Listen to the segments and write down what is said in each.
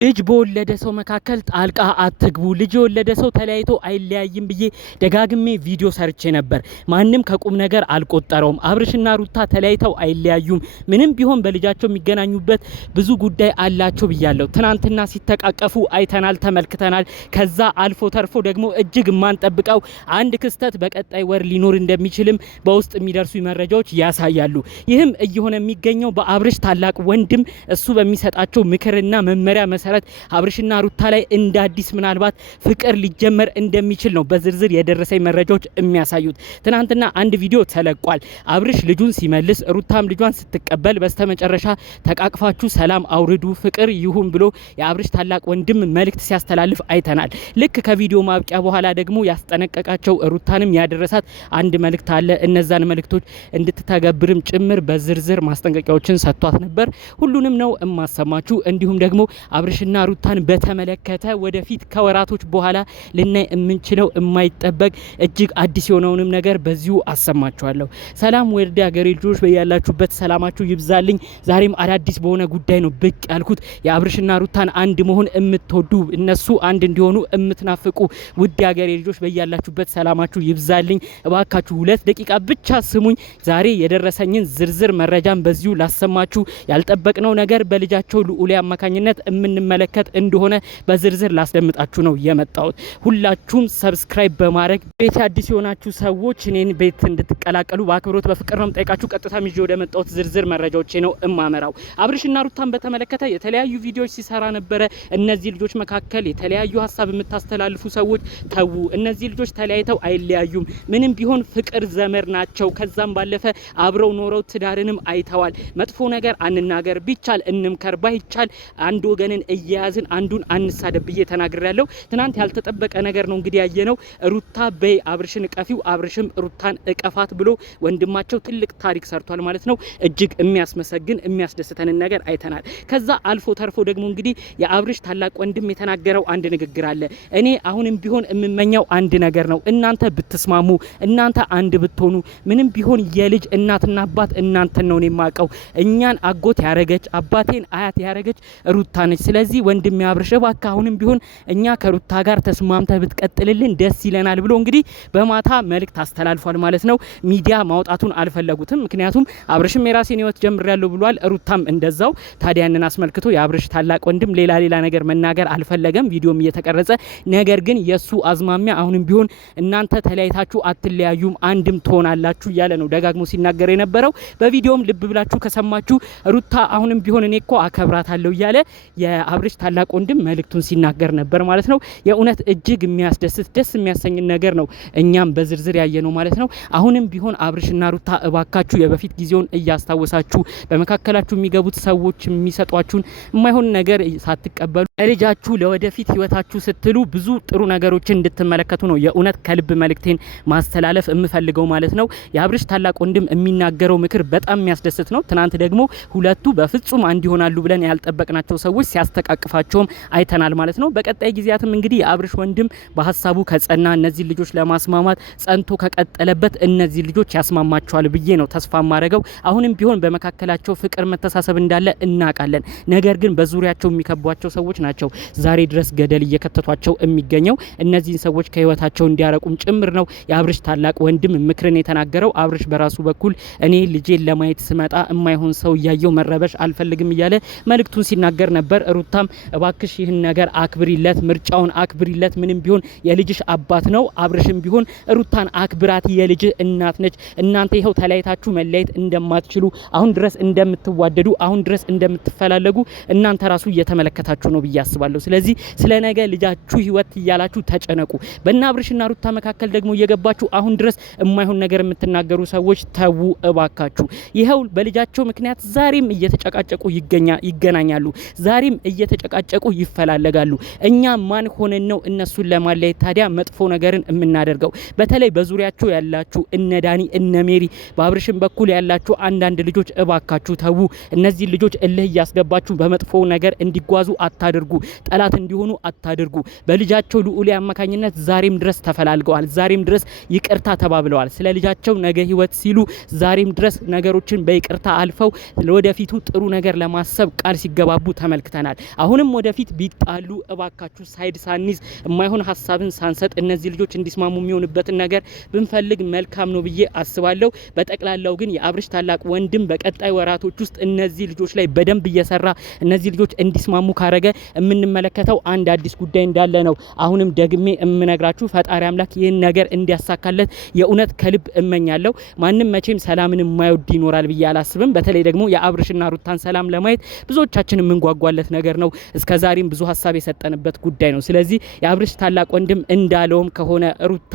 ልጅ በወለደ ሰው መካከል ጣልቃ አትግቡ። ልጅ የወለደ ሰው ተለያይቶ አይለያይም ብዬ ደጋግሜ ቪዲዮ ሰርቼ ነበር። ማንም ከቁም ነገር አልቆጠረውም። አብርሽና ሩታ ተለያይተው አይለያዩም። ምንም ቢሆን በልጃቸው የሚገናኙበት ብዙ ጉዳይ አላቸው ብያለሁ። ትናንትና ሲተቃቀፉ አይተናል፣ ተመልክተናል። ከዛ አልፎ ተርፎ ደግሞ እጅግ የማንጠብቀው አንድ ክስተት በቀጣይ ወር ሊኖር እንደሚችልም በውስጥ የሚደርሱ መረጃዎች ያሳያሉ። ይህም እየሆነ የሚገኘው በአብርሽ ታላቅ ወንድም እሱ በሚሰጣቸው ምክርና መመሪያ መሰረት አብርሽና ሩታ ላይ እንደ አዲስ ምናልባት ፍቅር ሊጀመር እንደሚችል ነው በዝርዝር የደረሰኝ መረጃዎች የሚያሳዩት። ትናንትና አንድ ቪዲዮ ተለቋል። አብርሽ ልጁን ሲመልስ፣ ሩታም ልጇን ስትቀበል በስተመጨረሻ ተቃቅፋችሁ ሰላም አውርዱ፣ ፍቅር ይሁን ብሎ የአብርሽ ታላቅ ወንድም መልእክት ሲያስተላልፍ አይተናል። ልክ ከቪዲዮ ማብቂያ በኋላ ደግሞ ያስጠነቀቃቸው ሩታንም ያደረሳት አንድ መልእክት አለ። እነዛን መልእክቶች እንድትተገብርም ጭምር በዝርዝር ማስጠንቀቂያዎችን ሰጥቷት ነበር። ሁሉንም ነው እማሰማችሁ። እንዲሁም ደግሞ አብርሽና ሩታን በተመለከተ ወደፊት ከወራቶች በኋላ ልናይ የምንችለው የማይጠበቅ እጅግ አዲስ የሆነውንም ነገር በዚሁ አሰማችኋለሁ። ሰላም ወርድ ሀገሬ ልጆች በያላችሁበት ሰላማችሁ ይብዛልኝ። ዛሬም አዳዲስ በሆነ ጉዳይ ነው ብቅ ያልኩት። የአብርሽና ሩታን አንድ መሆን የምትወዱ እነሱ አንድ እንዲሆኑ የምትናፍቁ ውድ ሀገሬ ልጆች በያላችሁበት ሰላማችሁ ይብዛልኝ። እባካችሁ 2 ደቂቃ ብቻ ስሙኝ። ዛሬ የደረሰኝን ዝርዝር መረጃም በዚሁ ላሰማችሁ። ያልጠበቅነው ነገር በልጃቸው ልዑል አማካኝነት የምንመለከት እንደሆነ በዝርዝር ላስደምጣችሁ ነው የመጣሁት። ሁላችሁም ሰብስክራይብ በማድረግ ቤት አዲስ የሆናችሁ ሰዎች እኔን ቤት እንድትቀላቀሉ በአክብሮት በፍቅር ነው ጠይቃችሁ። ቀጥታ ይዤ ወደ መጣሁት ዝርዝር መረጃዎቼ ነው እማመራው። አብርሽና ሩታን በተመለከተ የተለያዩ ቪዲዮዎች ሲሰራ ነበረ። እነዚህ ልጆች መካከል የተለያዩ ሀሳብ የምታስተላልፉ ሰዎች ተዉ፣ እነዚህ ልጆች ተለያይተው አይለያዩም። ምንም ቢሆን ፍቅር ዘመር ናቸው። ከዛም ባለፈ አብረው ኖረው ትዳርንም አይተዋል። መጥፎ ነገር አንናገር፣ ቢቻል እንምከር፣ ባይቻል አንድ ወገንን እያያዝን አንዱን አንሳደብ ብዬ ተናግሬያለሁ። ትናንት ያልተጠበቀ ነገር ነው እንግዲህ ያየነው። ሩታ በይ አብርሽን እቀፊው፣ አብርሽም ሩታን እቀፋት ብሎ ወንድማቸው ትልቅ ታሪክ ሰርቷል ማለት ነው። እጅግ የሚያስመሰግን የሚያስደስተንን ነገር አይተናል። ከዛ አልፎ ተርፎ ደግሞ እንግዲህ የአብርሽ ታላቅ ወንድም የተናገረው አንድ ንግግር አለ። እኔ አሁንም ቢሆን የምመኘው አንድ ነገር ነው። እናንተ ብትስማሙ፣ እናንተ አንድ ብትሆኑ፣ ምንም ቢሆን የልጅ እናትና አባት እናንተን ነው የማውቀው። እኛን አጎት ያረገች አባቴን አያት ያረገች ሩታ ነች። ስለዚህ ወንድም ያብርሽ እባክህ አሁንም ቢሆን እኛ ከሩታ ጋር ተስማምተህ ብትቀጥልልን ደስ ይለናል ብሎ እንግዲህ በማታ መልእክት አስተላልፏል ማለት ነው። ሚዲያ ማውጣቱን አልፈለጉትም። ምክንያቱም አብርሽም የራሴን ህይወት ጀምሬያለሁ ብሏል፣ ሩታም እንደዛው። ታዲያ ያንን አስመልክቶ የአብርሽ ታላቅ ወንድም ሌላ ነገር ነገር አልፈለገም። ቪዲዮም እየተቀረጸ ነገር ግን የሱ አዝማሚያ አሁንም ቢሆን እናንተ ተለያይታችሁ አትለያዩም፣ አንድም ትሆናላችሁ እያለ ነው ደጋግሞ ሲናገር የነበረው። በቪዲዮም ልብ ብላችሁ ከሰማችሁ ሩታ አሁንም ቢሆን እኔ እኮ አከብራታለሁ እያለ የአብርሽ ታላቅ ወንድም መልእክቱን ሲናገር ነበር ማለት ነው። የእውነት እጅግ የሚያስደስት ደስ የሚያሰኝ ነገር ነው እኛም በዝርዝር ያየ ነው ማለት ነው። አሁንም ቢሆን አብርሽና ሩታ እባካችሁ የበፊት ጊዜውን እያስታወሳችሁ በመካከላችሁ የሚገቡት ሰዎች የሚሰጧችሁን የማይሆን ነገር ሳትቀበሉ ለልጃችሁ ለወደፊት ህይወታችሁ ስትሉ ብዙ ጥሩ ነገሮችን እንድትመለከቱ ነው የእውነት ከልብ መልእክቴን ማስተላለፍ የምፈልገው ማለት ነው። የአብርሽ ታላቅ ወንድም የሚናገረው ምክር በጣም የሚያስደስት ነው። ትናንት ደግሞ ሁለቱ በፍጹም አንድ ይሆናሉ ብለን ያልጠበቅናቸው ሰዎች ሲያስተቃቅፋቸውም አይተናል ማለት ነው። በቀጣይ ጊዜያትም እንግዲህ የአብርሽ ወንድም በሀሳቡ ከጸና እነዚህ ልጆች ለማስማማት ጸንቶ ከቀጠለበት እነዚህ ልጆች ያስማማቸዋል ብዬ ነው ተስፋ ማድረገው። አሁንም ቢሆን በመካከላቸው ፍቅር መተሳሰብ እንዳለ እናውቃለን። ነገር ግን በዙሪያቸው የሚከቧቸው ሰዎች ናቸው ዛሬ ድረስ ገደል እየከተቷቸው የሚገኘው። እነዚህን ሰዎች ከህይወታቸው እንዲያረቁም ጭምር ነው የአብርሽ ታላቅ ወንድም ምክርን የተናገረው። አብርሽ በራሱ በኩል እኔ ልጄን ለማየት ስመጣ የማይሆን ሰው እያየው መረበሽ አልፈልግም እያለ መልእክቱን ሲናገር ነበር። ሩታም እባክሽ ይህን ነገር አክብሪለት፣ ምርጫውን አክብሪለት፣ ምንም ቢሆን የልጅሽ አባት ነው። አብርሽም ቢሆን ሩታን አክብራት፣ የልጅ እናት ነች። እናንተ ይኸው ተለያይታችሁ መለያየት እንደማትችሉ አሁን ድረስ እንደምትዋደዱ አሁን ድረስ እንደምትፈላለጉ እናንተ ራሱ እየተመለከታችሁ ነው ብዬ አስባለሁ። ስለዚህ ስለ ነገ ልጃችሁ ህይወት እያላችሁ ተጨነቁ። በእነ አብርሽና ሩታ መካከል ደግሞ እየገባችሁ አሁን ድረስ የማይሆን ነገር የምትናገሩ ሰዎች ተዉ እባካችሁ። ይኸው በልጃቸው ምክንያት ዛሬም እየተጨቃጨቁ ይገናኛሉ። ዛሬም እየተጨቃጨቁ ይፈላለጋሉ። እኛ ማን ሆነን ነው እነሱን ለማለየት ታዲያ መጥፎ ነገርን የምናደርገው? በተለይ በዙሪያቸው ያላችሁ እነ ዳኒ እነ ሜሪ በአብርሽም በኩል ያላችሁ አንዳንድ ልጆች እባካችሁ ተዉ። እነዚህ ልጆች እልህ እያስገባችሁ በመጥፎ ነገር እንዲጓዙ አታድርጉ፣ ጠላት እንዲሆኑ አታድርጉ። በልጃቸው ልዑል አማካኝነት ዛሬም ድረስ ተፈላልገዋል፣ ዛሬም ድረስ ይቅርታ ተባብለዋል። ስለ ልጃቸው ነገ ህይወት ሲሉ ዛሬም ድረስ ነገሮችን በይቅርታ አልፈው ለወደፊቱ ጥሩ ነገር ለማሰብ ቃል ሲገባቡ ተመልክተናል። አሁንም ወደፊት ቢጣሉ እባካችሁ ሳይድ ሳንይዝ የማይሆን ሀሳብን ሳንሰጥ እነዚህ ልጆች እንዲስማሙ የሚሆንበትን ነገር ብንፈልግ መልካም ነው ብዬ አስባለሁ። በጠቅላላው ግን የአብርሽ ታላቅ ወንድም በቀጣይ ወራቶች ውስጥ እነዚህ ልጆች ላይ በደንብ እየሰራ እነዚህ ልጆች እንዲስማሙ ካረገ የምንመለከተው አንድ አዲስ ጉዳይ እንዳለ ነው አሁንም ደግሜ እምነግራችሁ። ፈጣሪ አምላክ ይህን ነገር እንዲያሳካለት የእውነት ከልብ እመኛለሁ። ማንም መቼም ሰላምን የማይወድ ይኖራል ብዬ አላስብም። በተለይ ደግሞ የአብርሽና ሩታን ሰላም ለማየት ብዙዎቻችን የምንጓጓለት ነገር ነው። እስከዛሬም ብዙ ሀሳብ የሰጠንበት ጉዳይ ነው። ስለዚህ የአብርሽ ታላቅ ወንድም እንዳለውም ከሆነ ሩታ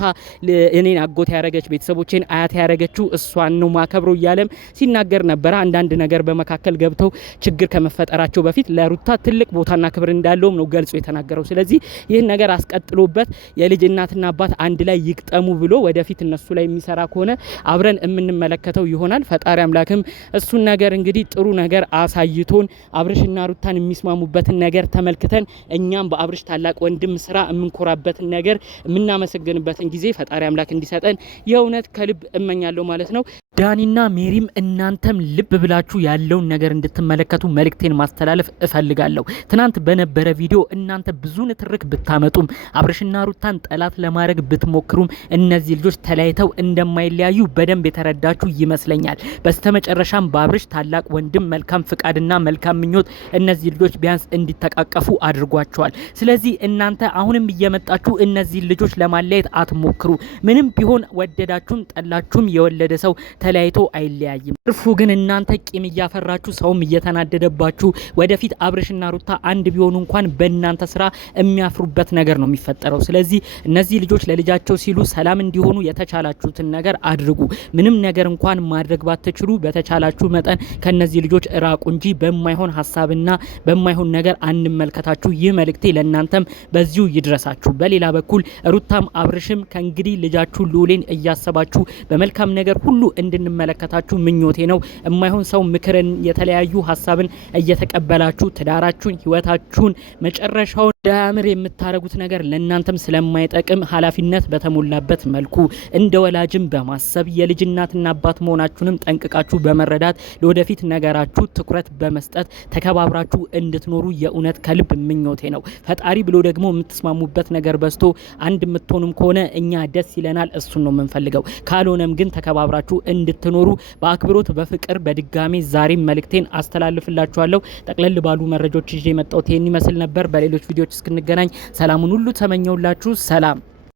እኔን አጎት ያረገች ቤተሰቦቼን አያት ያረገችው እሷን ነው ማከብረው እያለም ሲናገር ነበር። አንዳንድ ነገር በመካከል ገብተው ችግር ከመፈጠራቸው በፊት ለሩታ ትልቅ ቦታና ክብር እንዳለውም ነው ገልጾ የተናገረው። ስለዚህ ይህን ነገር አስቀጥሎበት የልጅ እናትና አባት አንድ ላይ ይቅጠሙ ብሎ ወደፊት እነሱ ላይ የሚሰራ ከሆነ አብረን የምንመለከተው ይሆናል። ፈጣሪ አምላክም እሱን ነገር እንግዲህ ጥሩ ነገር አሳይቶን አብርሽና ሩታን የሚስማሙበትን ነገር ተመልክተን እኛም በአብርሽ ታላቅ ወንድም ስራ የምንኮራበትን ነገር የምናመሰግንበትን ጊዜ ፈጣሪ አምላክ እንዲሰጠን የእውነት ከልብ እመኛለሁ ማለት ነው። ዳኒና ሜሪም እናንተም ልብ ብላችሁ ያለውን ነገር እንድትመለከቱ መልእክቴን ማስተላለፍ እፈልጋለሁ። ትናንት በነበረ ቪዲዮ እናንተ ብዙ ንትርክ ብታመጡም አብርሽና ሩታን ጠላት ለማድረግ ብትሞክሩም እነዚህ ልጆች ተለያይተው እንደማይለያዩ በደንብ የተረዳችሁ ይመስለኛል። በስተመጨረሻም በአብርሽ ታላቅ ወንድም መልካም ፍቃድና መልካም ምኞት እነዚህ ልጆች ቢያንስ እንዲተቃቀፉ አድርጓቸዋል። ስለዚህ እናንተ አሁንም እየመጣችሁ እነዚህ ልጆች ለማለያየት አትሞክሩ። ምንም ቢሆን ወደዳችሁም ጠላችሁም የወለደ ሰው ተለያይቶ አይለያይም። እርፉ ግን እናንተ ቂም እያፈራችሁ ሰውም እየተናደደባችሁ ወደፊት አብርሽና ሩታ አንድ ቢሆኑ እንኳን በእናንተ ስራ የሚያፍሩበት ነገር ነው የሚፈጠረው። ስለዚህ እነዚህ ልጆች ለልጃቸው ሲሉ ሰላም እንዲሆኑ የተቻላችሁትን ነገር አድርጉ። ምንም ነገር እንኳን ማድረግ ባትችሉ በተቻላችሁ መጠን ከነዚህ ልጆች ራቁ እንጂ በማይሆን ሀሳብና በማይሆን ነገር አንመልከታችሁ። ይህ መልእክቴ ለእናንተም በዚሁ ይድረሳችሁ። በሌላ በኩል ሩታም አብርሽም ከእንግዲህ ልጃችሁ ልዑሌን እያሰባችሁ በመልካም ነገር ሁሉ እንድንመለከታችሁ ምኞቴ ነው። የማይሆን ሰው ምክርን፣ የተለያዩ ሀሳብን እየተቀበላችሁ ትዳራችሁን፣ ህይወታችሁን መጨረሻውን ዳምር የምታረጉት ነገር ለእናንተም ስለማይጠቅም ኃላፊነት በተሞላበት መልኩ እንደ ወላጅም በማሰብ የልጅ እናትና አባት መሆናችሁንም ጠንቅቃችሁ በመረዳት ለወደፊት ነገራችሁ ትኩረት በመስጠት ተከባብራችሁ እንድትኖሩ የእውነት ከልብ ምኞቴ ነው። ፈጣሪ ብሎ ደግሞ የምትስማሙበት ነገር በዝቶ አንድ የምትሆኑም ከሆነ እኛ ደስ ይለናል። እሱን ነው የምንፈልገው። ካልሆነም ግን ተከባብራችሁ እንድትኖሩ በአክብሮት በፍቅር በድጋሚ ዛሬም መልእክቴን አስተላልፍላችኋለሁ። ጠቅለል ባሉ መረጃዎች ይዤ የመጣሁት ይሄን ይመስል ነበር። በሌሎች ቪዲዮዎች እስክንገናኝ ሰላሙን ሁሉ ተመኘውላችሁ። ሰላም